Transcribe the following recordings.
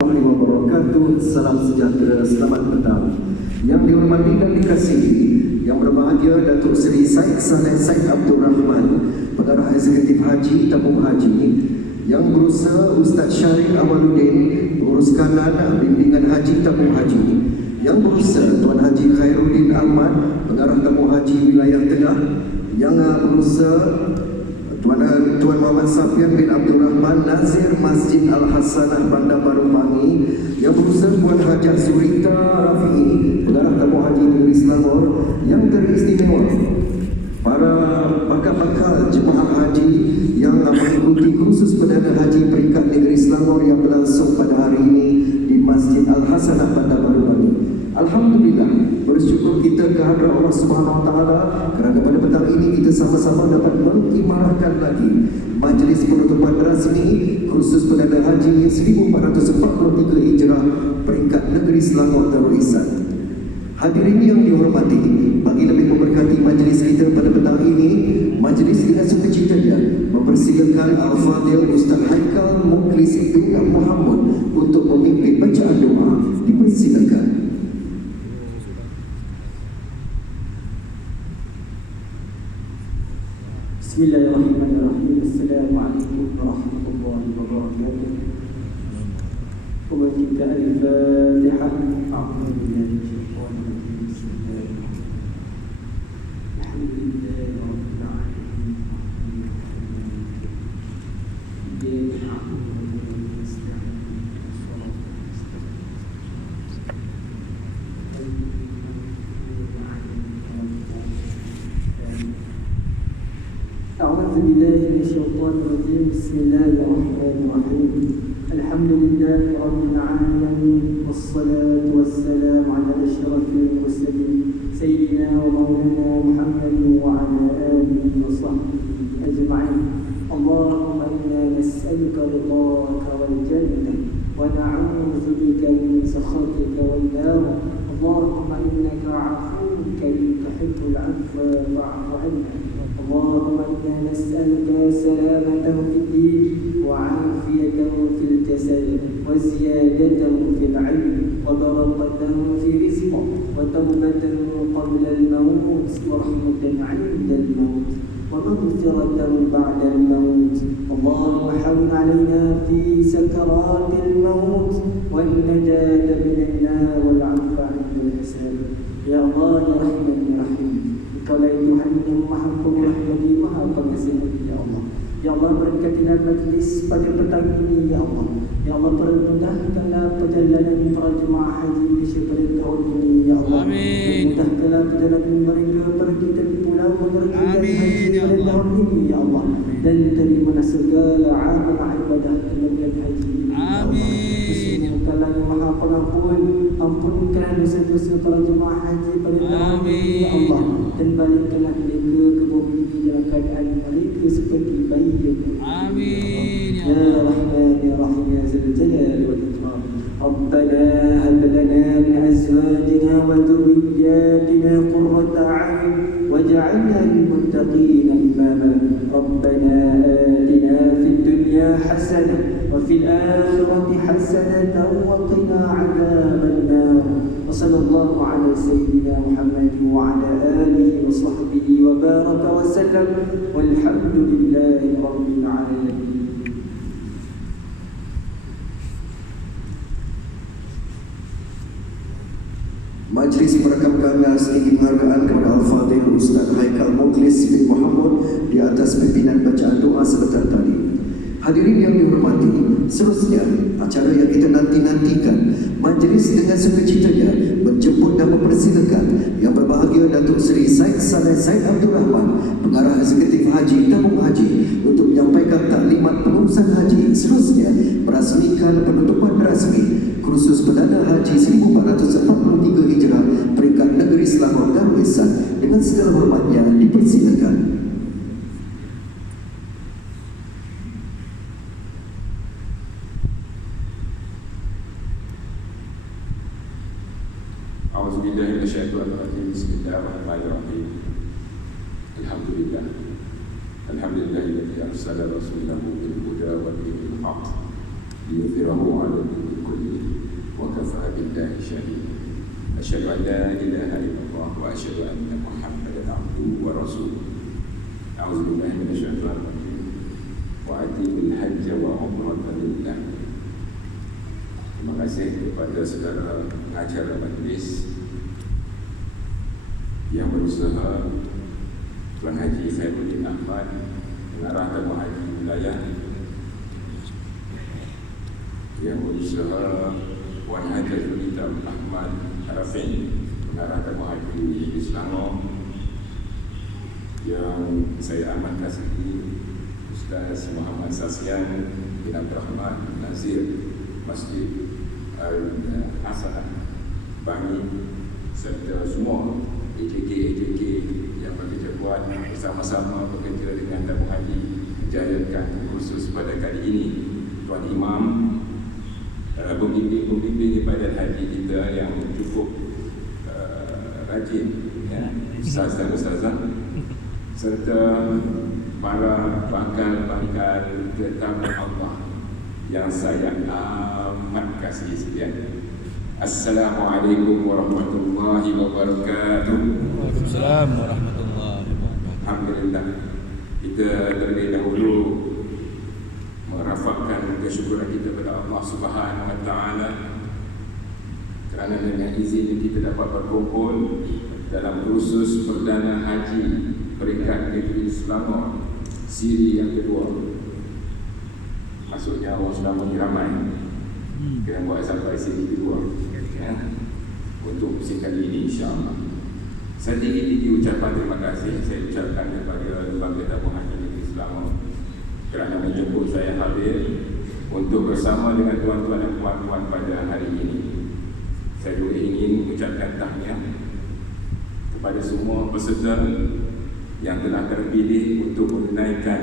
Wabarakatuh. Salam sejahtera, selamat petang. Yang dihormati dan dikasihi, yang berbahagia Datuk Seri Syed Saleh Syed Abdul Rahman, Pengarah Eksekutif Haji Tabung Haji, yang berusaha Ustaz Syarif Awaluddin, Pengurus Kanan Bimbingan Haji Tabung Haji, yang berusaha Tuan Haji Khairuddin Ahmad, Pengarah Tabung Haji Wilayah Tengah, yang berusaha Tuan Muhammad Safian bin Abdul Rahman, Nazir Masjid Al-Hasanah Bandar Baru Pangi, yang berusaha Tuan Hajat Zurita Rafi'i, Pengarah Tabung Haji Negeri Selangor, yang teristimewa para bakal-bakal jemaah haji yang mengikuti kursus Perdana Haji peringkat Negeri Selangor yang berlangsung pada hari ini di Masjid Al-Hasanah Bandar Baru Pangi. Alhamdulillah, bersyukur kita kehadrat Allah Subhanahu Wa Taala kerana pada petang ini kita sama-sama dapat mengimarahkan lagi majlis penutupan rasmi kursus Perdana Haji 1443 Hijrah peringkat Negeri Selangor Darul Ihsan. Hadirin yang dihormati, bagi lebih memberkati majlis kita pada petang ini, majlis dengan sukacitanya mempersilakan Al-Fadhil Ustaz Haikal Mukhlis bin Muhammad untuk memimpin bacaan doa. Dipersilakan. Bismillahirrahmanirrahim. Assalamualaikum warahmatullahi wabarakatuh. Kemudian Al-Fatihah. A'udzu billahi minasyaitonir rajim. Bismillahirrahmanirrahim. Alhamdulillahi rabbil alamin. أعوذ بالله من الشيطان الرجيم. بسم الله الرحمن الرحيم. الحمد لله رب العالمين، والصلاة والسلام على أشرف المرسلين سيدنا ومولانا محمد وعلى آله وصحبه أجمعين. اللهم إنا نسألك رضاك والجنة ونعوذ بك من سخطك والنار. اللهم إنك عفو كريم تحب العفو فاعف عنا. اللهم إنا نسألك سلامة في الدين وعافية في الجسد وزيادة في العلم وبركة في رزق وتوبة قبل الموت ورحمة عند الموت ومغفرة بعد الموت. اللهم حول علينا في سكرات الموت والنجاة من النار والعفو عند الحساب. يا الله يا رحمن يا رحيم، Engkau Tuhan yang Maha Pemurah lagi Maha Pengasih. Ya Allah, Ya Allah, berkatilah majlis pada petang ini. Ya Allah, Ya Allah, permudahkanlah perjalanan para jemaah haji Malaysia pada tahun ini. Ya Allah, permudahkanlah perjalanan mereka pergi dan pulang meneruskan haji pada tahun ini. Ya Allah, dan terimalah segala amal ibadah penyelenggaraan haji. Amin. Engkaulah yang Maha Pengampun, ampunkan dosa-dosa para jemaah haji pada tahun ini. Ya Allah, dan balikkanlah mereka ke bumi ini dalam keadaan mereka seperti bayi yang amin. Ya Rahman ya Rahim ya Zal Jalal wal Ikram. Rabbana hab lana min azwajina wa dhurriyyatina qurrata a'yun waj'alna lil muttaqina imama. Rabbana atina fid dunya hasanah wa fil akhirati hasanatan wa qina 'adzaban nar. Wassallallahu ala sayyidina Muhammad wa ala alihi wa sahbihi wa baraka wa sallam walhamdulillahi rabbil alamin. Majlis merekamkan setinggi penghargaan kepada Al-Fadhil Ustaz Haikal Mukhlis bin Muhammad di atas pimpinan bacaan doa sebentar tadi. Hadirin yang dihormati, seterusnya acara yang kita nanti-nantikan, majlis dengan sukacitanya menjemput dan mempersilakan yang berbahagia Datuk Seri Syed Saleh Syed Abdul Rahman, Pengarah Eksekutif Haji Tabung Haji, untuk menyampaikan taklimat pengurusan haji. Seterusnya merasmikan penutupan rasmi kursus Perdana Haji 1443 Hijrah peringkat Negeri Selangor Darul Ihsan. Dengan segala hormatnya dipersilakan. A'udzubillahi minasyaitonir rajim. Bismillahirrahmanirrahim. Alhamdulillah. Alhamdulillahilladzi arsala rasulahu bil huda wa dinil haqq liyudhhirahu 'ala dini kullihi billahi syahid. Asyhadu an la ilaha illallah wa asyhadu anna Muhammadan abduhu wa rasuluh. A'udzubillahi minasyaitonir rajim. Wa atimul hajj wa umrata lillah. Terima kasih kepada saudara pengacara majlis yang berusaha, Tuan Haji Khairuddin Ahmad, pengarah tamu haji wilayah, yang berusaha Puan Haji Zulita Ahmad Arafin, pengarah tamu haji di Selangor, yang saya amat kasihi Ustaz Muhammad Sasian bin Abdul Rahman Nazir Masjid Al-Hasanah Bangi, serta semua AJK yang bekerja kuat bersama-sama bekerja dengan tamu haji menjayakan kursus pada kali ini. Tuan Imam, pembimbing ibadat haji kita yang cukup rajin, ya, ustaz dan ustazah, serta para bakal tetamu Allah yang saya amat kasih sekalian. Assalamualaikum warahmatullahi wabarakatuh. Waalaikumsalam warahmatullahi wabarakatuh. Alhamdulillah, kita terlebih dahulu merafakkan kesyukuran kita kepada Allah Subhanahu wa taala kerana dengan izin kita dapat berkumpul dalam kursus perdana haji peringkat negeri Selangor siri yang kedua. Maksudnya orang Selangor ni ramai, kena buat sampai siri kedua, ya, untuk musim kali ini insya-Allah. Saya tinggi-tinggi ucapan terima kasih saya ucapkan kepada Lembaga Tamu Haji Negeri Selangor kerana menjemput saya hadir untuk bersama dengan tuan-tuan dan puan-puan pada hari ini. Saya juga ingin mengucapkan tahniah kepada semua peserta yang telah terpilih untuk menunaikan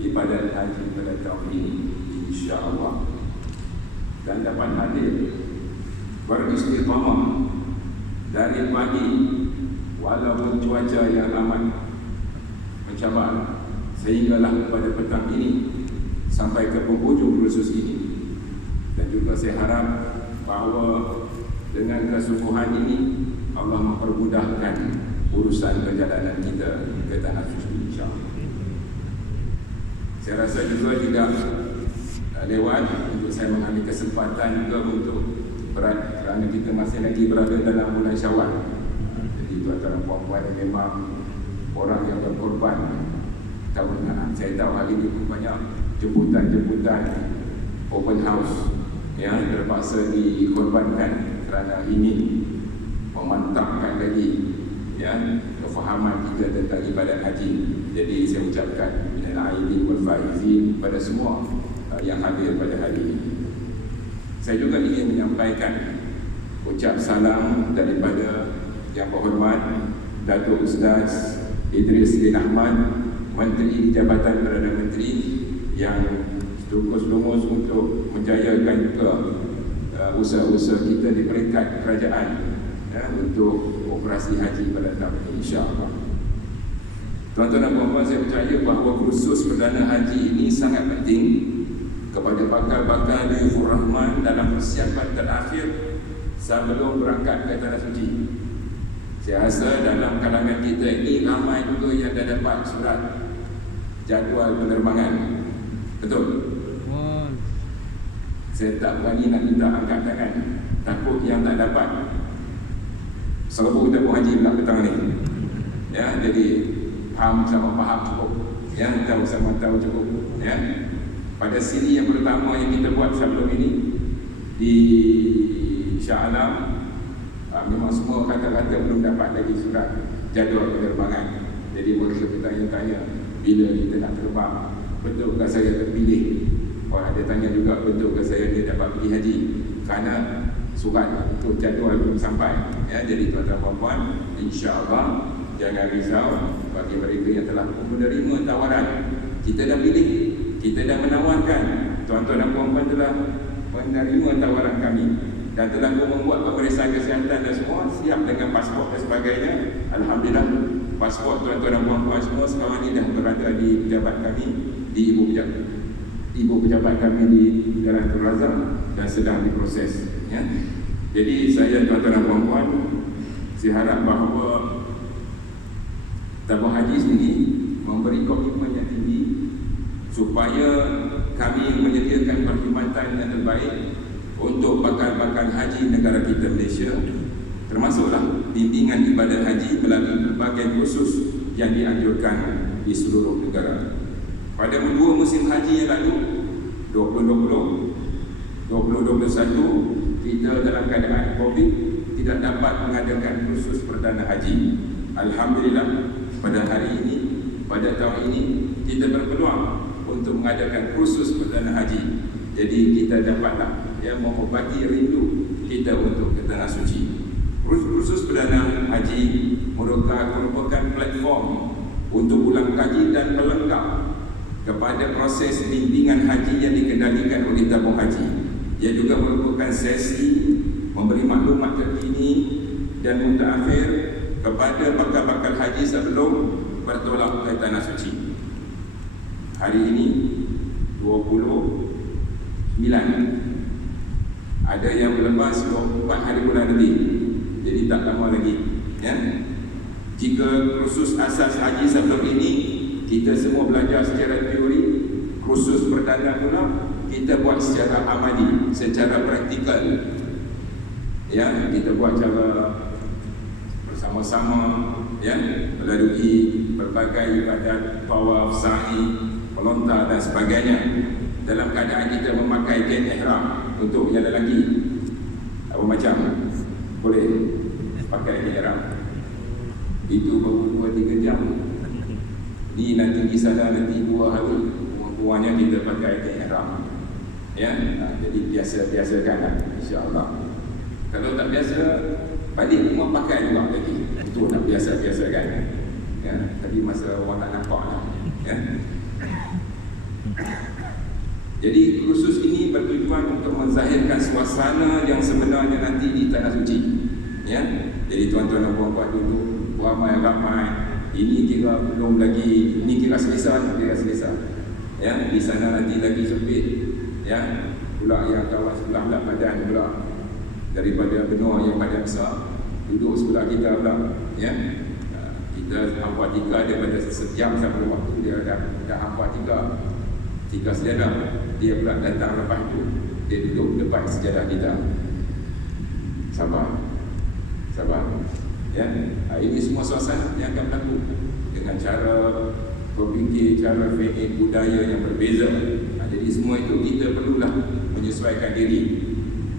ibadat haji pada tahun ini insya-Allah, dan dapat hadir beristiqamah dari pagi walaupun cuaca yang amat mencabar sehinggalah pada petang ini sampai ke penghujung kursus ini. Dan juga saya harap bahawa dengan kesungguhan ini Allah mempermudahkan urusan perjalanan kita ke tanah suci insya-Allah. Saya rasa juga tidak lewat untuk saya mengambil kesempatan juga untuk kerana kita masih lagi berada dalam bulan Syawal. Jadi tuan-tuan dan puan-puan yang memang orang yang berkorban, saya tahu hari ini pun banyak jemputan open house yang terpaksa dikorbankan kerana ini memantapkan lagi, ya, kefahaman kita tentang ibadat haji. Jadi saya ucapkan minal aidin wal faizin pada semua yang hadir pada hari ini. Saya juga ingin menyampaikan ucap salam daripada Yang Berhormat Datuk Ustaz Idris bin Ahmad, Menteri Jabatan Perdana Menteri, yang lumus untuk menjayakan juga usaha-usaha kita di peringkat kerajaan, ya, untuk operasi haji pada tahun ini insya-Allah. Tuan-tuan dan puan-puan, saya percaya bahawa kursus perdana haji ini sangat penting kepada bakal-bakal Dayufur Rahman dalam persiapan terakhir sebelum berangkat ke tanah suci. Saya rasa dalam kalangan kita ini ramai juga yang dah dapat surat jadual penerbangan. Betul? Saya tak berani nak minta angkat tangan, takut yang tak dapat serbu tamu haji pula petang ni, ya. Jadi faham sama faham cukup, ya, tahu sama tahu cukup, ya. Pada siri yang pertama yang kita buat sebelum ini di Shah Alam, memang semua kata-kata belum dapat lagi surat jadual penerbangan. Jadi mereka bertanya-tanya bila kita nak terbang, betulkah saya terpilih? Orang ada tanya juga betulkah saya dia dapat pergi haji, kerana surat untuk jadual belum sampai, ya. Jadi tuan-tuan puan-puan, insya-Allah jangan risau bagi mereka yang telah menerima tawaran. Kita dah pilih, kita dah menawarkan, tuan-tuan dan puan-puan telah menerima tawaran kami dan telah membuat pemeriksaan kesihatan dan semua siap dengan pasport dan sebagainya. Alhamdulillah, pasport tuan-tuan dan puan-puan semua sekarang ini dah berada di pejabat kami, di ibu pejabat kami di Jalan Tun Razak dan sedang diproses, ya. Jadi saya tuan-tuan dan puan-puan, saya harap bahawa tabung haji sendiri memberi komitmen yang tinggi supaya kami menyediakan perkhidmatan yang terbaik untuk bakal-bakal haji negara kita Malaysia, termasuklah bimbingan ibadat haji melalui berbagai kursus yang dianjurkan di seluruh negara. Pada dua musim haji yang lalu, 2020, 2021, kita dalam keadaan COVID tidak dapat mengadakan kursus perdana haji. Alhamdulillah, pada hari ini, pada tahun ini, kita berpeluang untuk mengadakan kursus perdana haji. Jadi kita dapatlah mengobati rindu kita untuk ke Tanah Suci. Kursus perdana haji merupakan platform untuk ulang kaji dan pelengkap kepada proses bimbingan haji yang dikendalikan oleh tabung haji. Ia juga merupakan sesi memberi maklumat terkini dan mutakhir kepada bakal-bakal haji sebelum bertolak ke Tanah Suci. Hari ini 29, ada yang berlepas 24 hari bulan lebih, jadi tak lama lagi ya. Jika kursus asas haji sebelum ini kita semua belajar secara teori, kursus perdana pula kita buat secara amali, secara praktikal ya. Kita buat cara bersama-sama ya, melalui berbagai ibadat, tawaf, sa'i, melontar dan sebagainya, dalam keadaan kita memakai kain ihram. Untuk yang lelaki apa macam boleh pakai kain ihram, itu baru 2-3 jam. Ni nanti di sana nanti 2 hari perempuannya kita pakai kain ihram ya. Jadi biasa-biasakanlah insya-Allah. Kalau tak biasa, balik rumah pakai juga lagi. Itu nak biasa-biasakan ya. Tadi masa orang tak nampaklah ya. Jadi kursus ini bertujuan untuk menzahirkan suasana yang sebenarnya nanti di Tanah Suci ya. Jadi tuan-tuan dan puan-puan dulu ramai-ramai, ini kira belum lagi, ini kira selesa ya. Di sana nanti lagi sempit ya. Pula yang kawan sebelah badan pula, daripada benua yang badan besar duduk sebelah kita pula ya. Kita hampa 3 daripada sejam sampai waktu dia dah hampa 3 sejadah, dia pula datang lepas tu, dia duduk depan sejadah kita. Sabar ya. Ini semua suasana yang akan berlaku dengan cara berfikir, cara fikir budaya yang berbeza. Jadi semua itu kita perlulah menyesuaikan diri.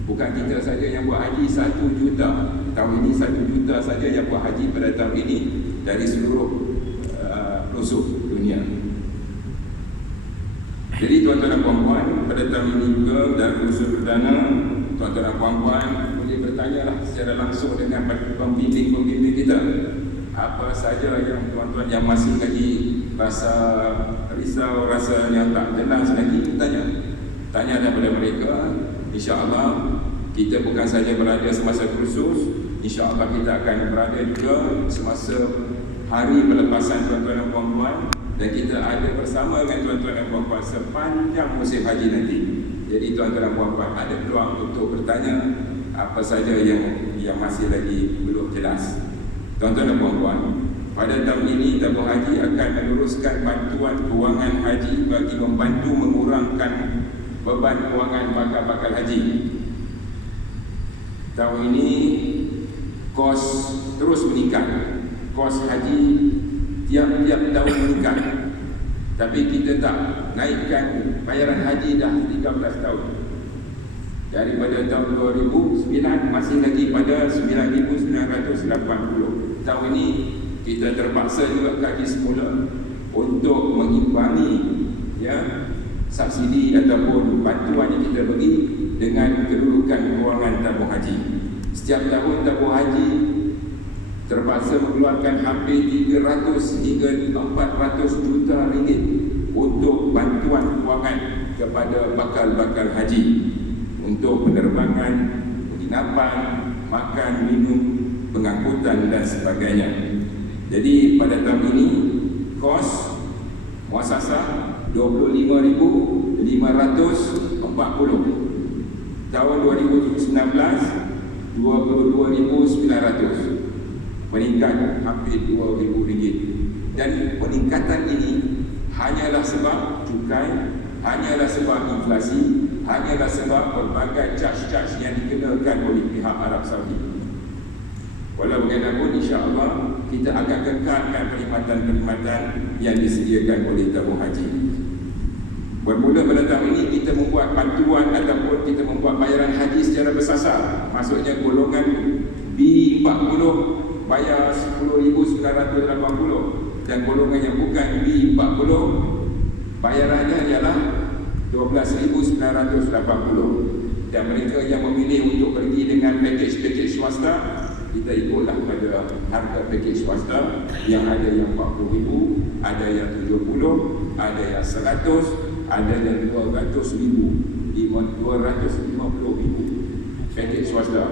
Bukan kita saja yang buat haji 1 juta. Tahun ini 1 juta saja yang buat haji pada tahun ini dari seluruh pelosok dunia. Jadi tuan-tuan dan puan-puan, pada tahun ini juga dalam kursus perdana, tuan-tuan dan puan-puan boleh bertanyalah secara langsung dengan pembimbing-pembimbing kita. Apa saja yang tuan-tuan yang masih lagi rasa risau, rasa yang tak jelas lagi, tanya daripada mereka. InsyaAllah kita bukan saja berada semasa kursus, InsyaAllah kita akan berada juga semasa hari pelepasan tuan-tuan dan puan-puan, dan kita ada bersama dengan tuan-tuan dan puan-puan sepanjang musim haji nanti. Jadi tuan-tuan dan puan-puan ada peluang untuk bertanya apa saja yang masih lagi belum jelas. Tuan-tuan dan puan-puan, pada tahun ini tabung haji akan meneruskan bantuan kewangan haji bagi membantu mengurangkan beban kewangan bakal haji. Tahun ini kos terus meningkat. Kos haji tiap-tiap tahun meningkat. Tapi kita tak naikkan bayaran haji dah 13 tahun. Daripada tahun 2009 masih lagi pada 9,980. Tahun ini kita terpaksa juga kaji semula untuk mengimbangi ya subsidi ataupun bantuan yang kita beri dengan kedudukan kewangan tabung haji. Setiap tahun tabung haji terpaksa mengeluarkan hampir 300 hingga 400 juta ringgit untuk bantuan kewangan kepada bakal haji, untuk penerbangan, penginapan, makan, minum, pengangkutan dan sebagainya. Jadi pada tahun ini kos muasasah 25,540. Tahun 2019 22,900, meningkat hampir RM2,000. Dan peningkatan ini hanyalah sebab cukai, hanyalah sebab inflasi, hanyalah sebab berbagai charge-charge yang dikenakan oleh pihak Arab Saudi. Walau bagaimanapun, insya-Allah kita akan kekalkan perkhidmatan-perkhidmatan yang disediakan oleh tabung haji. Bermula pada tahun ini kita membuat bantuan ataupun kita membuat bayaran haji secara bersasar. Maksudnya golongan B40 bayar RM10,980 dan golongan yang bukan B40 bayarannya ialah RM12,980. Dan mereka yang memilih untuk pergi dengan pakej-pakej swasta, kita ikutlah pada harga pakej swasta yang ada yang RM40,000, ada yang RM70,000, ada yang RM100,000, ada yang RM200,000, RM250,000 pakej swasta.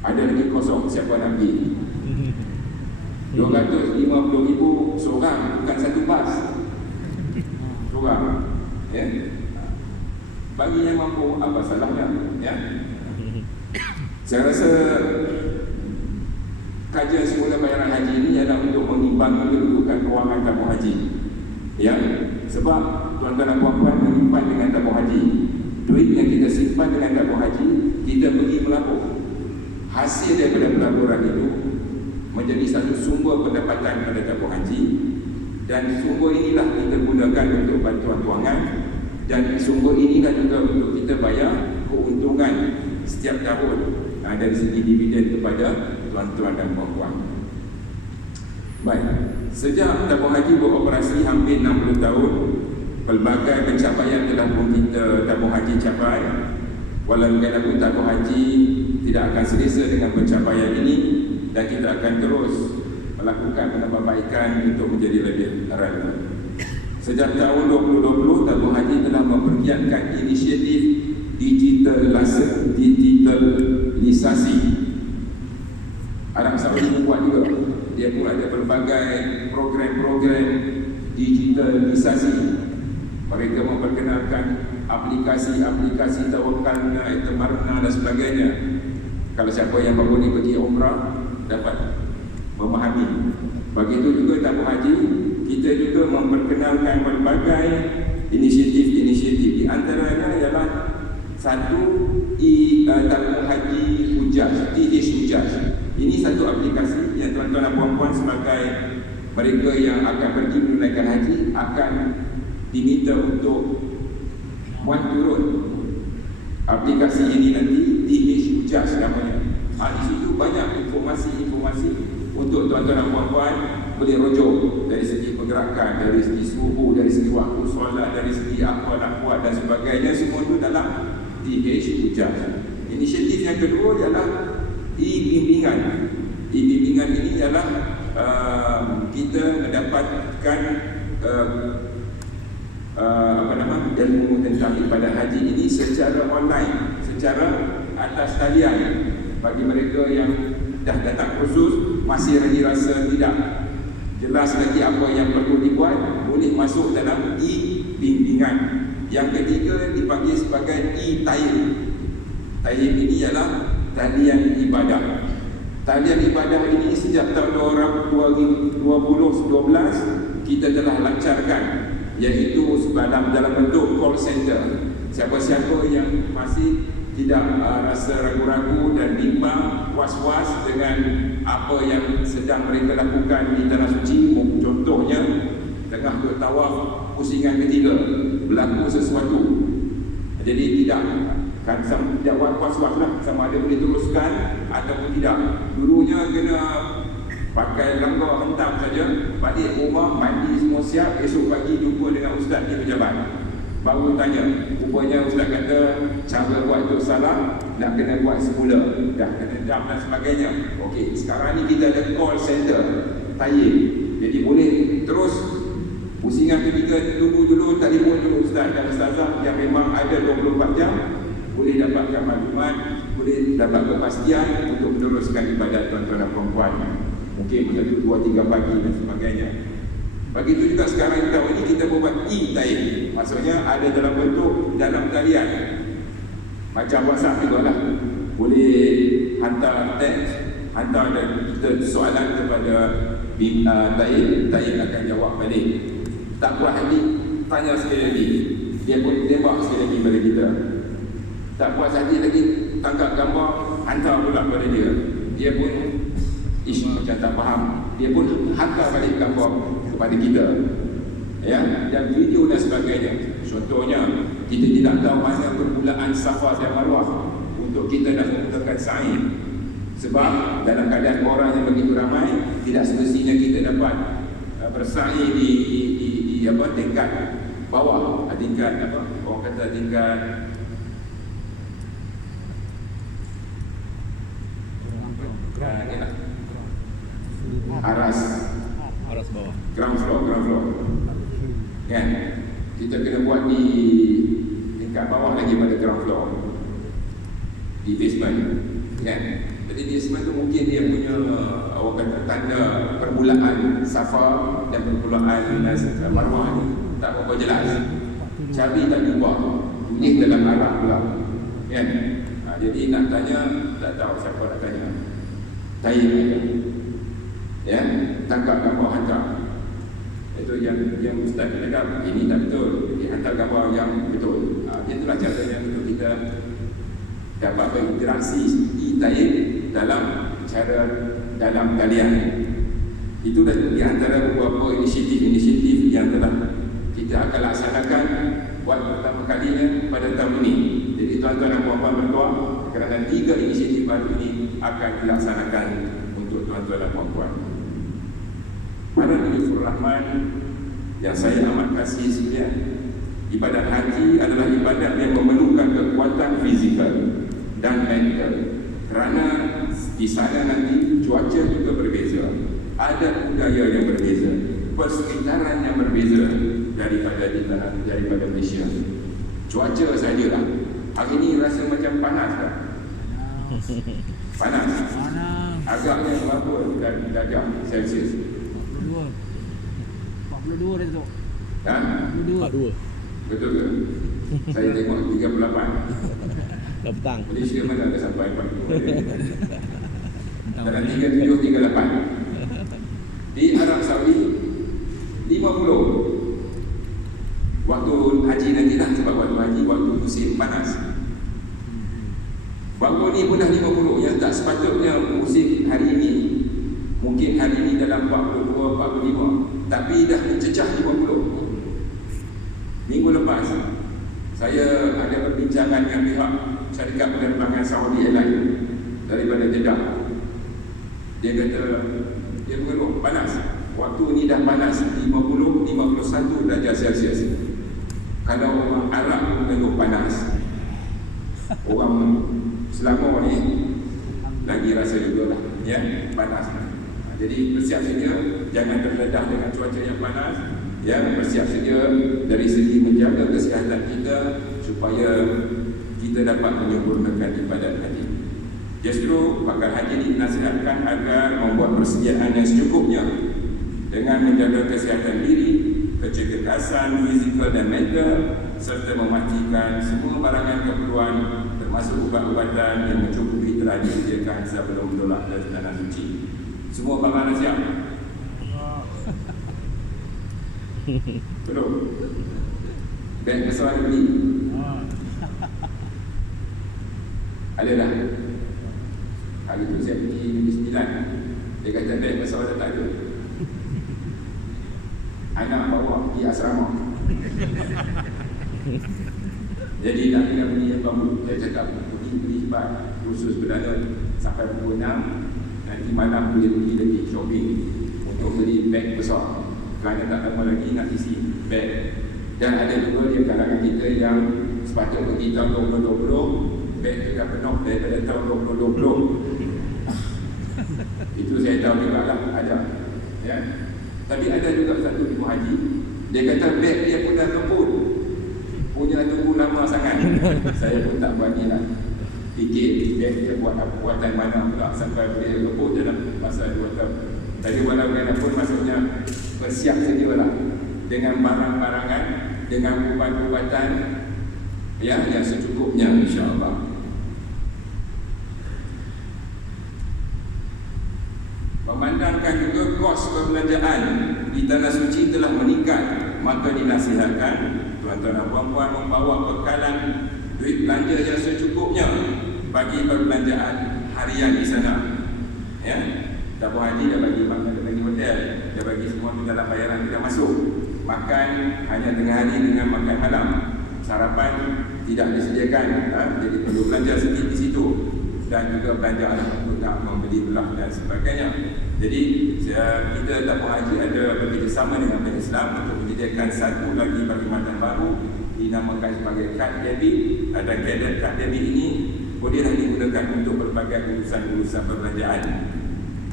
Ada lagi kosong, siapa nak pergi? RM250,000 seorang, bukan satu bas. Seorang, ya. Bagi yang mampu, apa salahnya, ya? Saya rasa kajian semula bayaran haji ini adalah untuk mengimbangi kedudukan kewangan tabung haji. Ya, sebab tuan-tuan dan puan-puan menyimpan dengan tabung haji, duit yang kita simpan dengan tabung haji, kita pergi melabur. Hasil daripada pelaburan itu menjadi satu sumber pendapatan pada tabung haji, dan sumber inilah kita gunakan untuk bantuan kewangan, dan sumber inilah juga untuk kita bayar keuntungan setiap tahun dari segi dividen kepada tuan-tuan dan puan-puan. Baik, sejak tabung haji beroperasi hampir 60 tahun, pelbagai pencapaian telah pun kita tabung haji capai. Walau bagaimanapun tabung haji tidak akan selesa dengan pencapaian ini, dan kita akan terus melakukan penambahbaikan untuk menjadi lebih relevan. Sejak tahun 2020, tabung haji telah mempergiatkan inisiatif digitalisasi. Arab Saudi membuat juga, dia pun ada berbagai program-program digitalisasi. Mereka memperkenalkan aplikasi-aplikasi tawakkalna, itamarna dan sebagainya. Kalau siapa yang baru ni pergi umrah dapat memahami. Begitu juga tabung haji, kita juga memperkenalkan berbagai inisiatif-inisiatif. Di antaranya ialah satu tabung haji hujaj, TH hujaj. Ini satu aplikasi yang tuan-tuan dan puan-puan sebagai mereka yang akan pergi menunaikan haji akan diminta untuk buat turun aplikasi ini nanti, TH hujaj namanya. Di situ banyak informasi-informasi untuk tuan-tuan dan puan-puan boleh rujuk dari segi pergerakan, dari segi suhu, dari segi waktu solat, dari segi apa nak buat dan sebagainya. Semua itu dalam TH hujaj. Inisiatif yang kedua ialah e-bimbingan. E-bimbingan ini ialah kita mendapatkan ilmu tentang ibadah haji ini secara online, secara atas talian. Bagi mereka yang dah datang khusus masih rasa tidak jelas lagi apa yang perlu dibuat, boleh masuk dalam e-bimbingan. Yang ketiga dipanggil sebagai e-tayyib. Tayyib ini ialah talian ibadah. Talian ibadah ini sejak tahun 2012 kita telah lancarkan, iaitu dalam bentuk call center. Siapa-siapa yang masih tidak rasa ragu-ragu dan bimbang, was-was dengan apa yang sedang mereka lakukan di Tanah Suci, contohnya tengah bertawaf pusingan ketiga berlaku sesuatu, jadi tidak was-was lah sama ada boleh teruskan ataupun tidak. Dulunya kena pakai langgar hentam saja, balik rumah mandi semua siap, esok pagi jumpa dengan ustaz di pejabat, baru tanya, rupanya ustaz kata cara buat itu salah, nak kena buat semula, dah kena dam dan sebagainya. Okey, sekarang ni kita ada call center tayyib, jadi boleh terus pusingan ketiga, tunggu dulu, telefon dulu ustaz dan ustazah yang memang ada 24 jam, boleh dapatkan maklumat, boleh dapat kepastian untuk meneruskan ibadat tuan-tuan dan puan-puan. Mungkin begitu 2-3 pagi dan sebagainya. Begitu juga sekarang tahun ini kita buat e-tayyib, maksudnya ada dalam bentuk dalam talian, macam WhatsApp juga lah. boleh hantar teks, hantar kita soalan kepada Taib akan jawab balik. Tak puas hati, tanya sekali lagi, dia pun tembak sekali lagi pada kita. Tak puas hati lagi, tangkap gambar, hantar pula pada dia pun isu macam tak faham, dia pun hantar balik gambar kepada kita, ya, dan video dan sebagainya. Contohnya, kita tidak tahu mana permulaan Safa dan Marwah untuk kita nak menggunakan sa'i. Sebab dalam keadaan orang yang begitu ramai, tidak semestinya kita dapat bersa'i di tingkat bawah, tingkat orang kata tingkat aras bawah. ground floor. Kan? Kita kena buat di tingkat bawah lagi pada ground floor, di basement, kan? Jadi basement tu mungkin dia punya orang kata tanda permulaan Safa dan permulaan Marwah ni tak berapa jelas. Cabi tak jumpa, tulis dalam Arab pula, kan? Jadi nak tanya, tak tahu siapa nak tanya. Taib aja, ya, tangkap gambar hantar. Itu yang Ustaz cakap, ini tak betul, jadi hantar gambar yang betul. Itulah caranya untuk kita dapat berinteraksi di Taib dalam talian. Itu dah di antara beberapa inisiatif yang telah kita akan laksanakan buat pertama kalinya pada tahun ini. Jadi tuan-tuan dan puan-puan berdoa kerana 3 inisiatif baru ini akan dilaksanakan untuk tuan-tuan dan puan-puan. Para Nabiul Rahman yang saya amat kasih sekalian, ibadat haji adalah ibadat yang memerlukan kekuatan fizikal dan mental, kerana di sana nanti cuaca juga berbeza, adat budaya yang berbeza, persekitaran yang berbeza daripada Malaysia. Cuaca sajalah, hari ni rasa macam panas tak? Panas. Agaknya berapa darjah Celsius? 42 dah tu. Ha? 42. Betul ke? Saya tengok 38. Dah petang. Malaysia mana ada sampai 40? Dalam 37, 38. Di Arab Saudi 50. Waktu haji nantilah, sebab waktu haji waktu musim panas. Waktu ni pun dah 50. Yang tak sepatutnya musim hari ini, mungkin hari ini dalam 42, 45, tapi dah mencecah 50. Minggu lepas saya ada perbincangan dengan pihak syarikat penerbangan Saudi Airlines daripada Jeddah. Dia kata dia mengeluh panas. Waktu ni dah panas 50, 51 darjah Celsius. Kalau orang Arab mengeluh panas, orang Selangor ni lagi rasa juga lah, ya, panas. Jadi bersiap sedia, jangan terledah dengan cuaca yang panas, ya, bersiap sedia dari segi menjaga kesihatan kita supaya kita dapat menyempurnakan ibadat haji. Justru pakar haji dinasihatkan agar membuat persediaan yang secukupnya dengan menjaga kesihatan diri, kecergasan fizikal dan mental, serta memastikan semua barangan keperluan termasuk ubat-ubatan yang mencukupi telah disediakan sebelum menolak ke tanah suci. Semua barang dah siap? Belum? Beg besar ada beli? Ada dah? Hari tu saya pergi Negeri Sembilan, dia kata beg besar dah tak ada. Anak bawa pergi asrama. Jadi nak kena beli bambu. Saya cakap pergi beli cepat, khusus perdana sampai pukul 6. Nanti malam boleh pergi lagi shopping untuk beli beg besar, kerana tak lama lagi nak isi beg. Dan ada juga di kalangan kita yang sepatutnya pergi tahun 2020, beg tu dah penuh daripada tahun 2020. Itu saya tahu juga lah, ada, ya. Tapi ada juga satu ibu haji, dia kata beg dia pun dah keput, punya tunggu lama sangat. Saya pun tak berani lah fikir beg dia buatan mana pula sampai boleh keput dalam masa 2 tahun. Tapi walau bagaimanapun maksudnya bersiap sedialah dengan barang-barangan, dengan ubat-ubatan, ya, yang secukupnya, insya-Allah. Memandangkan juga kos perbelanjaan di tanah suci telah meningkat, maka dinasihatkan tuan-tuan dan puan-puan membawa bekalan duit belanja yang secukupnya bagi perbelanjaan harian di sana. Ya, tabung haji dah bagi makan, dah bagi hotel, dah bagi semua di dalam bayaran tidak masuk. Makan hanya tengah hari dengan makan malam. Sarapan tidak disediakan, jadi perlu belanja sedikit di situ, dan juga belanja untuk nak membeli belah dan sebagainya. Jadi kita tabung haji ada bekerjasama dengan Bank Islam untuk menyediakan satu lagi perkhidmatan baru dinamakan sebagai kad debit. Dan kad debit ini bolehlah digunakan untuk berbagai urusan-urusan perbelanjaan.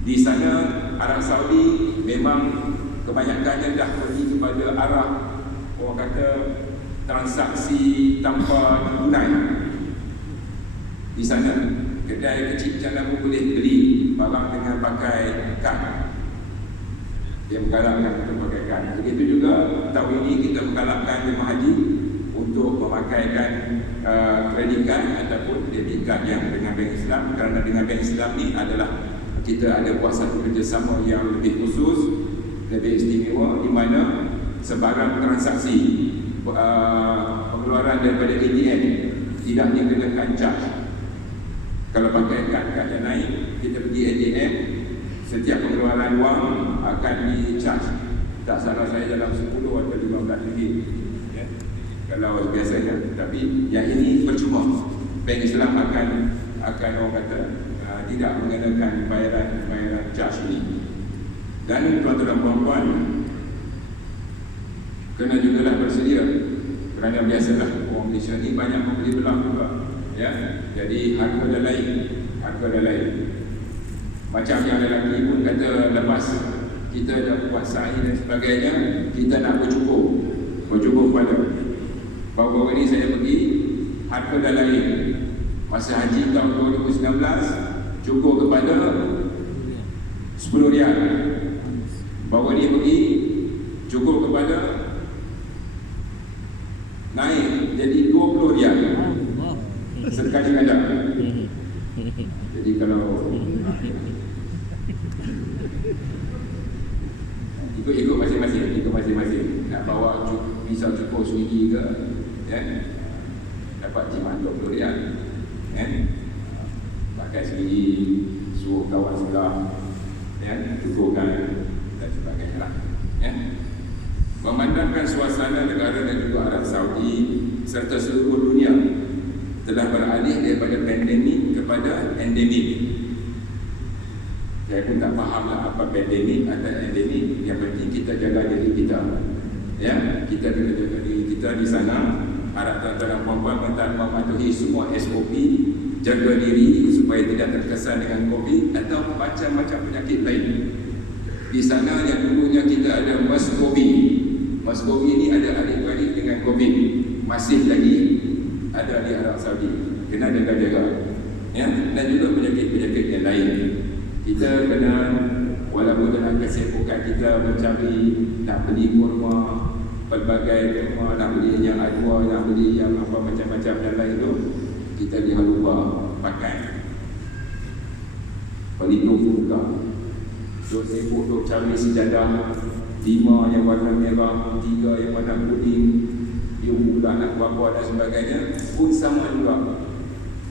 Di sana Arab Saudi memang kebanyakannya dah pergi kepada arah orang kata transaksi tanpa tunai. Di sana kedai kecil macam pun boleh beli barang dengan pakai kad. Dia menggalakkan untuk pakai kad. Begitu juga tahun ini kita menggalakkan jemaah haji untuk memakaikan kredit kad ataupun debit kad yang dengan Bank Islam, kerana dengan Bank Islam ni adalah kita ada buat satu kerjasama yang lebih khusus, lebih istimewa, di mana sebarang transaksi pengeluaran daripada ATM tidak dikenakan charge. Kalau pakai kad yang lain, kita pergi ATM, setiap pengeluaran wang akan di-charge. Tak salah saya dalam 10 atau 15 ringgit, ya, kalau biasanya. Tapi yang ini percuma. Bank Islam akan orang kata tidak mengenakan bayaran charge ini. Dan tuan-tuan dan puan-puan, kena jugalah bersedia, kerana biasalah orang Malaysia ni banyak membeli belah juga, ya. Jadi harga dah lain. Macam yang lelaki pun kata lepas kita dah buat sa'i dan sebagainya, kita nak bercukur pada. Baru-baru ini saya pergi, harga dah lain. Masa haji tahun 2019 cukur kepada 10 riyal. Baru ni pergi cukur kepada naik jadi 20 riyal sekali-kala. Jadi kalau ikut masing-masing nak bawa pisau cukur swigi ke, ya, dapat jimat 20 riyal, ya, pakai swigi, suruh kawan sebelah, ya, cukurkan dan sebagainya lah, ya. Memandangkan suasana negara dan juga Arab Saudi serta seluruh dunia telah beralih daripada pandemik kepada endemik. Saya pun tak fahamlah apa pandemik atau endemik. Yang penting kita jaga diri kita, ya, kita kena jaga diri kita di sana. Harap tuan-tuan dan puan-puan mematuhi semua SOP, jaga diri supaya tidak terkesan dengan COVID atau macam-macam penyakit lain. Di sana yang dulunya kita ada MERS-CoV. MERS-CoV ini ada adik-beradik dengan COVID, masih lagi ada di Arab Saudi. Kena jaga-jaga, ya, dan juga penyakit-penyakit yang lain. Kita kena, walaupun dalam kesibukan kita mencari nak beli kurma, pelbagai kurma, nak beli yang adwa, nak beli yang apa macam-macam dan lain tu, kita jangan lupa pakai pelindung muka. Duk sibuk duk cari sejadah 5 yang warna merah, 3 yang warna kuning, dia pula nak buat dan sebagainya, pun sama juga.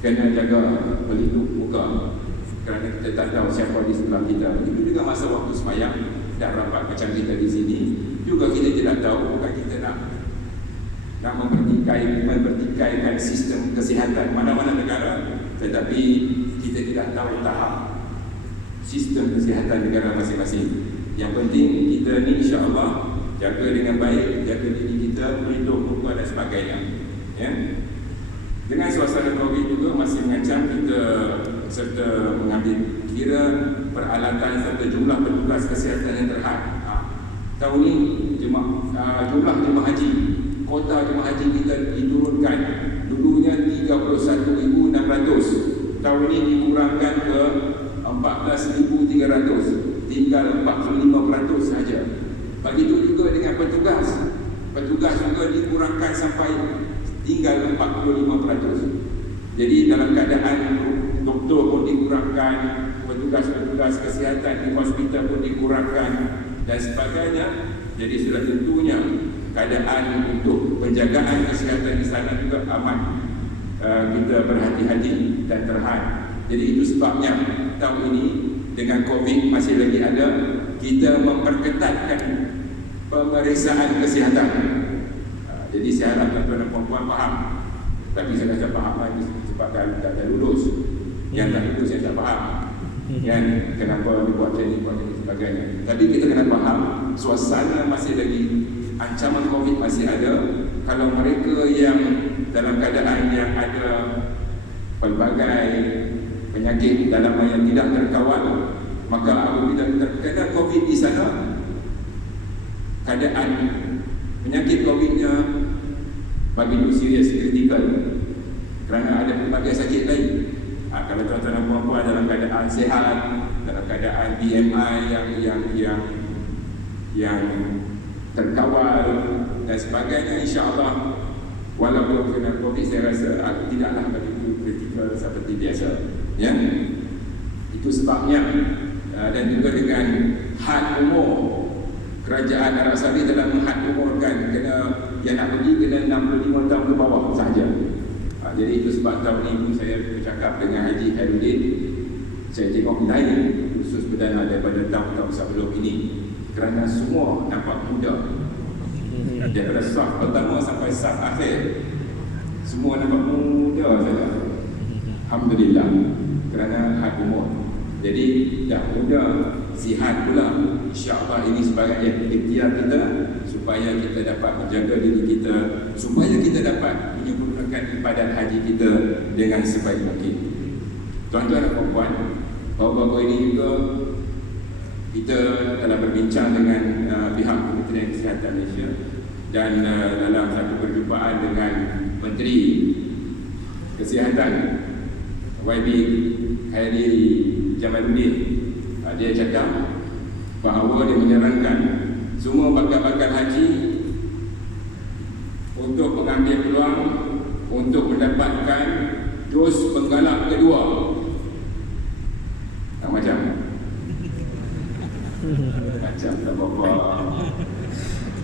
Kena jaga pelindung muka, kerana kita tak tahu siapa di sebelah kita. Itu juga masa waktu semayang dan rapat macam kita di sini, juga kita tidak tahu, bukan kita nak mempertikaikan sistem kesihatan mana-mana negara, tetapi kita tidak tahu tahap sistem kesihatan negara masing-masing. Yang penting kita ni insya-Allah jaga dengan baik, jaga diri kita, melindungi muka dan sebagainya, ya. Dengan suasana COVID juga masih mengancam kita serta mengambil kira peralatan serta jumlah petugas kesihatan yang terhad. Tahun ini jumlah jemaah haji, kota jemaah haji kita diturunkan. Dulunya 31,600, tahun ini dikurangkan ke 14,300, tinggal 45% saja. Begitu juga dengan petugas juga dikurangkan sampai tinggal 45%. Jadi dalam keadaan doktor pun dikurangkan, petugas petugas-petugas kesihatan di hospital pun dikurangkan dan sebagainya. Jadi sudah tentunya keadaan untuk penjagaan kesihatan di sana juga aman. Kita berhati-hati dan terhad. Jadi itu sebabnya tahun ini dengan COVID masih lagi ada, kita memperketatkan pemeriksaan kesihatan. Jadi saya harap tuan-tuan dan puan-puan faham. Tapi saya dah faham lagi sebab dah lulus. Yang tak lulus saya tak faham. Kan kenapa buat training sebagainya. Tapi kita kena faham suasana masih lagi, ancaman COVID masih ada. Kalau mereka yang dalam keadaan yang ada pelbagai penyakit dalam yang tidak terkawal, maka apabila terkena COVID di sana, keadaan penyakit COVID-nya begitu serius, kritikal, kerana ada pelbagai sakit lain. Kalau tuan-tuan dan puan-puan dalam keadaan sihat, dalam keadaan BMI yang terkawal dan sebagainya, insya-Allah walaupun kena COVID, saya rasa tidaklah begitu kritikal seperti biasa. Ya, itu sebabnya dan juga dengan had umur kerajaan Arab Saudi telah menghad umurkan kena yang nak pergi kena 65 tahun ke bawah sahaja. Jadi itu sebab tahun ini pun saya bercakap dengan Haji Khairuddin, saya tengok lain khusus Perdana daripada tahun-tahun sebelum ini, kerana semua nampak muda. Daripada saf pertama sampai saf akhir, semua nampak muda saja. Alhamdulillah, kerana had umur. Jadi dah muda, sihat pula. InsyaAllah ini sebagai ikhtiar kita supaya kita dapat menjaga diri kita, supaya kita dapat menyempurnakan ibadat haji kita dengan sebaik mungkin. Tuan-tuan dan puan-puan, baru-baru ini juga kita telah berbincang dengan pihak Kementerian Kesihatan Malaysia dan dalam satu perjumpaan dengan Menteri Kesihatan YB Khairi Jamaluddin, dia cakap bahawa dia menyarankan semua bakal haji untuk mengambil peluang untuk mendapatkan dos penggalak kedua. Macam tak apa-apa,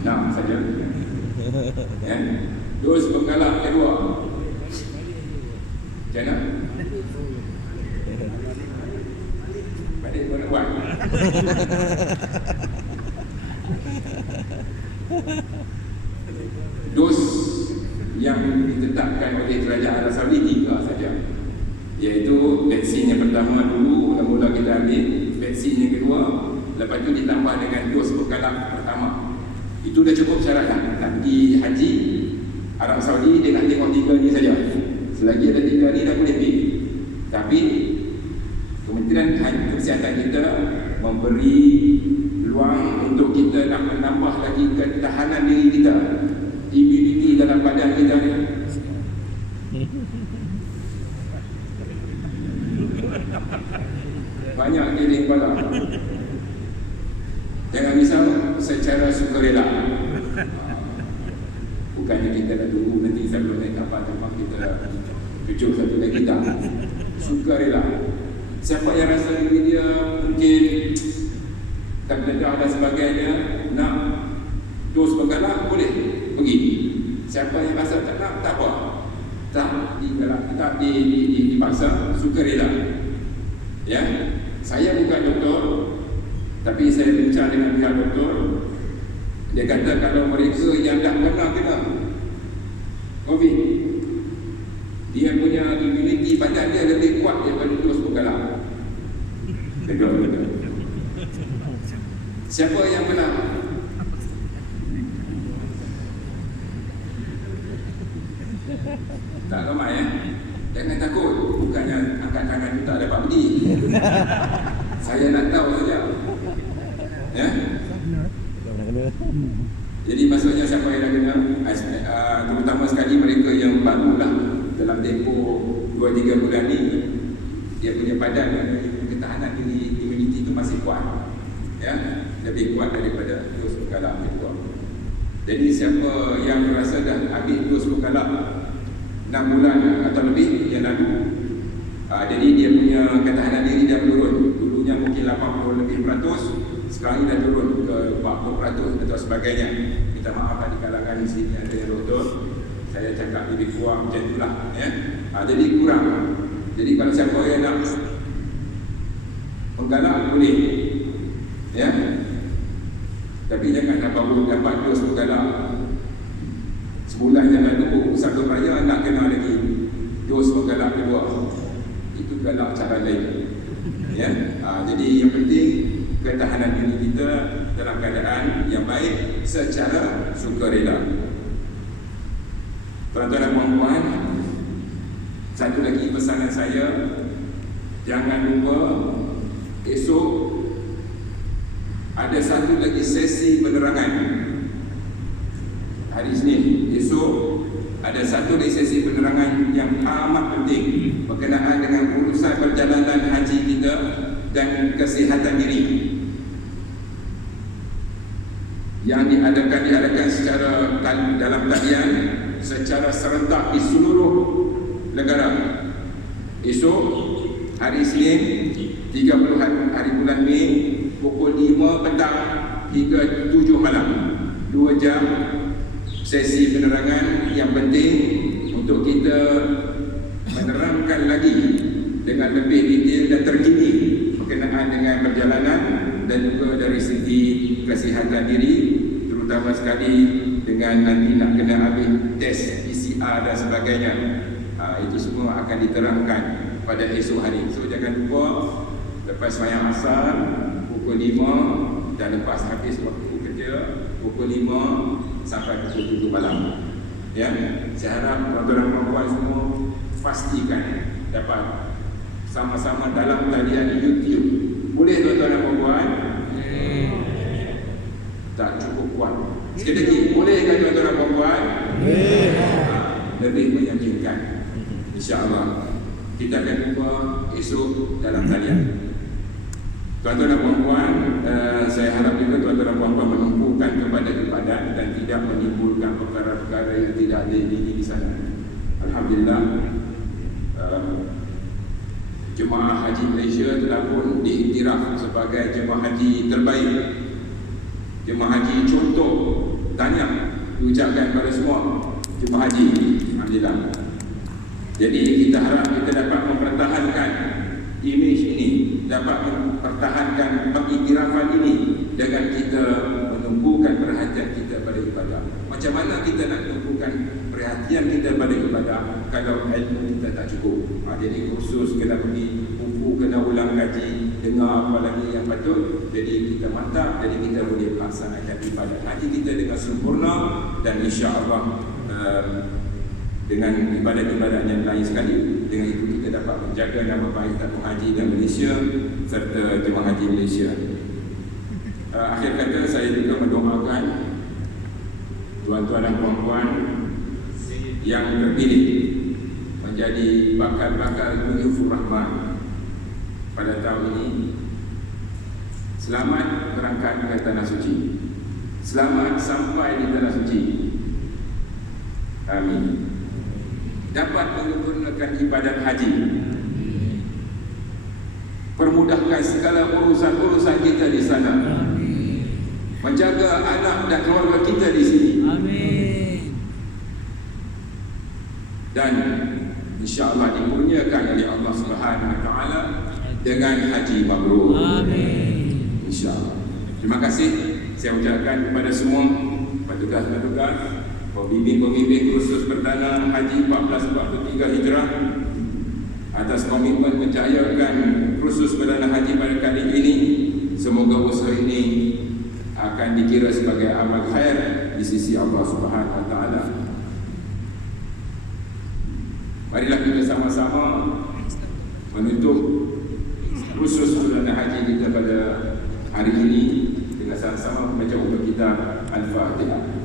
nak saja ya? Dos penggalak kedua macam mana? Balik pun nak buat. Dos yang ditetapkan oleh Kerajaan Arab Saudi 3 saja, iaitu vaksin yang pertama dulu mula-mula kita ambil, vaksin yang kedua, lepas tu ditambah dengan dos penggalak pertama. Itu dah cukup syarat lah. Nak pergi haji Arab Saudi, dia nak tengok 3 ni saja. Selagi ada 3 ni dah boleh pergi. Tapi Kementerian Kesihatan kita memberi peluang untuk kita nak menambah lagi ketahanan diri kita, immunity dalam badan kita ni. Banyak giling kepala. Jangan risau, secara sukarela. Bukannya kita dah tunggu nanti sebelum naik kapal terbang kita kecup satu lagi, tak. Sukarela. Siapa yang rasa diri dia mungkin terdedah dan sebagainya, nak dos penggalak, boleh pergi. Siapa yang rasa tak nak, tak apa, tak digalak, tak dipaksa, sukarela. Ya, saya bukan doktor, tapi saya bincang dengan pihak doktor. Dia kata kalau mereka yang dah pernah kena COVID, dia punya immunity badan dia lebih kuat daripada dos penggalak. Betul. Siapa yang pernah? Tak ramai ya? Jangan takut. Bukannya angkat tangan tu tak dapat pergi. Saya nak tahu saja. Ya? Jadi maksudnya siapa yang dah kena, terutama sekali mereka yang barulah dalam tempoh 2-3 bulan ni, dia punya badan ketahanan diri, immunity itu masih kuat, ya, lebih kuat daripada dos penggalak kedua. Jadi siapa yang rasa dah ambil dos penggalak 6 bulan atau lebih yang lalu, jadi dia punya ketahanan diri dah menurun. Dulunya 80% sekarang ini dah turun ke 40% atau sebagainya. Minta maaf di kalangan sini ada yang doktor, saya cakap lebih kurang macam itulah ya. Jadi kurang. Jadi kalau siapa yang nak menggalak boleh ya, tapi jangan baru dapat dos menggalak sebulan jangan tunggu satu raya nak kena lagi dos menggalak kedua, itu galak cara lain ya. Jadi yang penting ketahanan diri kita dalam keadaan yang baik secara sukarela. Tuan-tuan dan puan-puan, satu lagi pesanan saya, jangan lupa esok ada satu lagi sesi penerangan. Hari Isnin esok ada satu lagi sesi penerangan yang amat penting berkenaan dengan urusan perjalanan haji kita dan kesihatan diri, yang diadakan secara dalam talian secara serentak di seluruh negara. Esok hari Isnin 30 hari bulan Mei pukul 5 petang hingga 7 malam, 2 jam sesi penerangan yang penting untuk kita menerangkan lagi dengan lebih detail dan terkini berkenaan dengan perjalanan dan juga dari segi kesihatan diri, terutama sekali dengan nanti nak kena ambil tes PCR dan sebagainya. Itu semua akan diterangkan pada esok hari. So jangan lupa lepas sembahyang asar pukul 5 dan lepas habis waktu kerja pukul 5 sampai pukul 7 malam. Ya, saya harap tuan-tuan dan puan-puan semua pastikan dapat sama-sama dalam talian YouTube. Boleh tuan-tuan dan puan-puan? Tak cukup kuat. Sekali lagi, boleh kan tuan-tuan dan puan-puan? Lebih meyakinkan. InsyaAllah kita akan jumpa esok dalam talian. Tuan-tuan dan puan-puan, saya harap juga tuan-tuan dan puan-puan menumpukan kepada ibadat dan tidak menimbulkan perkara-perkara yang tidak ada di sana. Alhamdulillah, Jemaah Haji Malaysia telah pun diiktiraf sebagai jemaah haji terbaik, jemaah haji contoh. Tanya diucapkan kepada semua jemaah haji. Alhamdulillah. Jadi kita harap kita dapat mempertahankan imej ini, dapat mempertahankan pengiktirafan ini dengan kita menumpukan perhatian kita pada ibadah. Macam mana kita nak menumpukan perhatian kita pada ibadah kalau ilmu kita tak cukup? Jadi kursus kena pergi, buku kena ulang kaji, dengar apa lagi yang patut. Jadi kita mantap, jadi kita boleh laksanakan ibadah haji kita dengan sempurna dan insya-Allah dengan ibadat-ibadat yang lain sekali. Dengan itu kita dapat menjaga nama baik tabung haji dan Malaysia serta jemaah haji Malaysia. Akhir kata saya juga mendoakan tuan-tuan dan puan-puan yang terpilih menjadi bakal-bakal Duyufur Rahman pada tahun ini. Selamat berangkat ke Tanah Suci. Selamat sampai di Tanah Suci. Amin. Dapat menyempurnakan ibadat haji, permudahkan segala urusan-urusan kita di sana, menjaga anak dan keluarga kita di sini. Amin. Dan insya-Allah dikurniakan oleh Allah Subhanahu Wa Taala dengan haji mabrur. Amin. Insya-Allah. Terima kasih saya ucapkan kepada semua petugas-petugas, pembimbing-pembimbing kursus perdana Haji 1443 Hijrah atas komitmen mencahayakan kursus perdana haji pada kali ini. Semoga usaha ini akan dikira sebagai amal khair di sisi Allah Subhanahu Wa Taala. Marilah kita sama-sama menutup kursus perdana haji kita pada hari ini dengan sama-sama membaca untuk kita Al-Fatihah.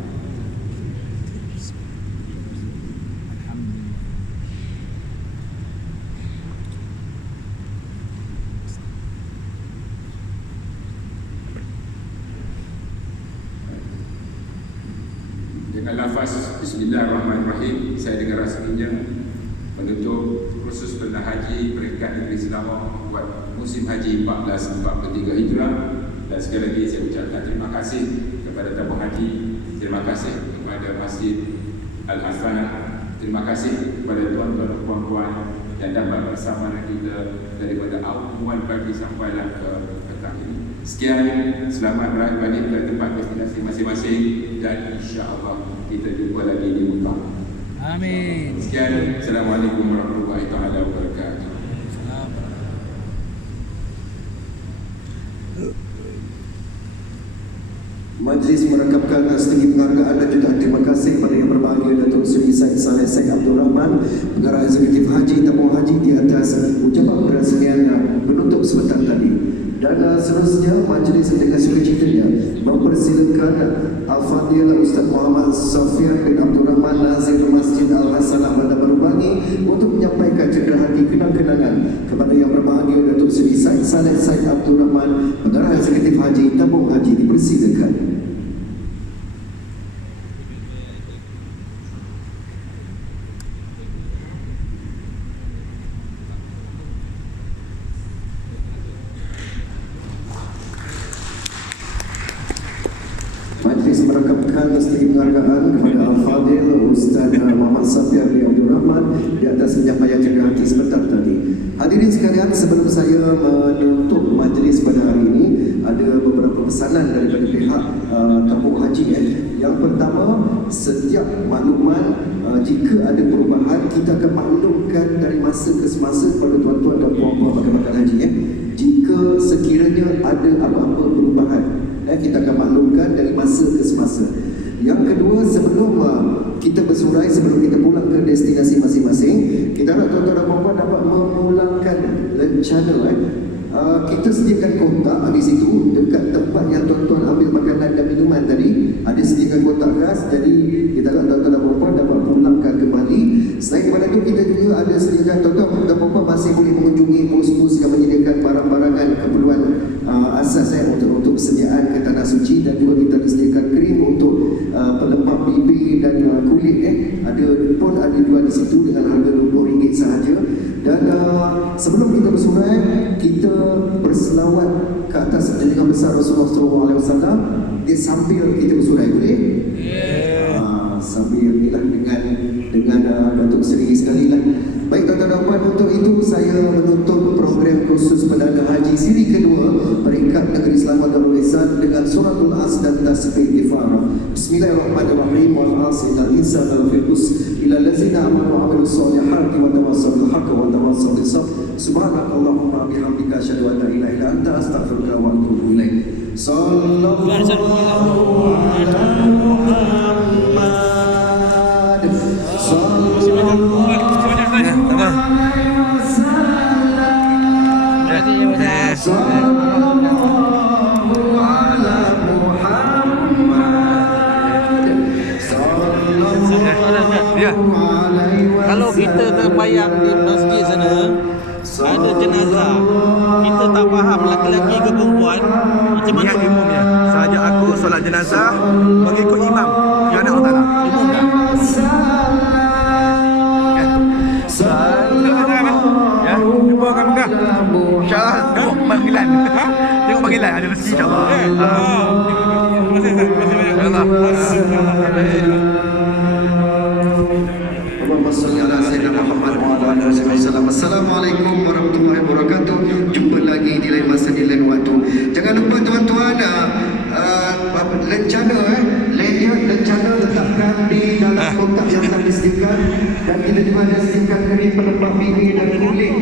Dengan lafaz Bismillahirrahmanirrahim, saya dengan rasanya menutup kursus perdana haji peringkat negeri Selangor buat musim haji 1443 Hijrah. Dan sekali lagi saya ucapkan terima kasih kepada tabung haji, terima kasih kepada Masjid Al-Hasanah, terima kasih kepada tuan-tuan dan puan-puan yang dapat bersama dengan kita daripada awal pagi sampailah ke petang ini. Sekian, selamat balik ke tempat destinasi masing-masing dan insya-Allah kita jumpa lagi di Mekah. Amin. Sekian, Assalamualaikum warahmatullahi taala wabarakatuh. Majlis merakapkan setinggi penghargaan dan juga terima kasih kepada Yang Berbahagia Datuk Seri Said Saleh Said Abdul Rahman, Pengarah Eksekutif Haji Tabung Haji, di atas ucapan perasmian penutup sebentar tadi. Dan seterusnya majlis dengan sukacitanya mempersilakan Al-Fadhil Ustaz Muhammad Safian bin Abdul Rahman Nazir Masjid Al-Hasanah Bandar Baru Bangi untuk menyampaikan cedera hati kenang-kenangan kepada Yang Berbahagia Datuk Seri Said Saleh Said Abdul Rahman, Pengarah Eksekutif Haji Tabung Haji. Dipersilakan. Majlis merakapkan setinggi penghargaan kepada Al-Fadhil Ustaz Muhammad Safian bin Abdul Rahman di atas penyampaian cedera hati sebentar tadi. Hadirin sekalian, sebelum saya menutup majlis pada hari ini, ada beberapa pesanan daripada pihak tabung haji. Yang pertama, setiap makluman jika ada perubahan, kita akan maklumkan dari masa ke semasa kepada tuan-tuan dan puan-puan bakal haji. Jika sekiranya ada apa-apa perubahan, kita akan maklumkan dari masa ke semasa. Yang kedua, sebelum kita bersurai, sebelum kita pulang ke destinasi masing-masing, kita harap tuan-tuan dan puan-puan dapat memulangkan rencana. Kita sediakan kotak di situ dekat tempat yang tuan-tuan ambil makanan dan minuman tadi. Ada sediakan kotak khas, jadi kita harap tuan-tuan dan puan-puan dapat pulangkan kembali. Selain daripada itu, kita juga ada sediakan tuan-tuan dan puan-puan masih boleh mengunjungi pos-pos yang menyediakan barang-barangan keperluan asas untuk persediaan ke tanah suci, dan juga kita disediakan krim untuk pelembab bibir dan kulit. Ada pun ada jual di situ dengan harga RM20 sahaja. Dan sebelum kita bersurai, kita berselawat ke atas junjungan besar Rasulullah SAW. Dia sambil kita bersurai, boleh? Sambil inilah dengan Datuk Seri sekali lah. Baik tuan-tuan dan puan, untuk itu saya menutup program kursus Perdana Haji siri kedua peringkat negeri Selangor Darul Ihsan dengan suratul as dan tasbih kifarah. Bismillahirrahmanirrahim. Wal asri innal insana lafi khusr illa allazina amanu wa amilus solihati wa tawassaw bil haqqi wa tawassaw bis sabr. Subhanakallahumma bihamdika asyhadu an la ilaha illa anta astaghfiruka wa atubu ilaik. Sallallahu alaihi Kalau kita terbayang di masjid sana ada jenazah, kita tak faham lelaki ke perempuan, macam mana umumnya? Sahaja aku solat jenazah mengikut imam yang ada Allah Taala. Umum tak? Ya, jumpa kan dah. InsyaAllah tengok panggilan. Tengok panggilan ada rezeki insyaAllah. Terima kasih banyak. Assalamualaikum warahmatullahi wabarakatuh. Jumpa lagi di lain masa, di lain waktu. Jangan lupa tuan-tuan, rencana rencana letakkan di dalam kotak yang telah disediakan, dan kita juga ada sediakan kering pelembab bibir dan kulit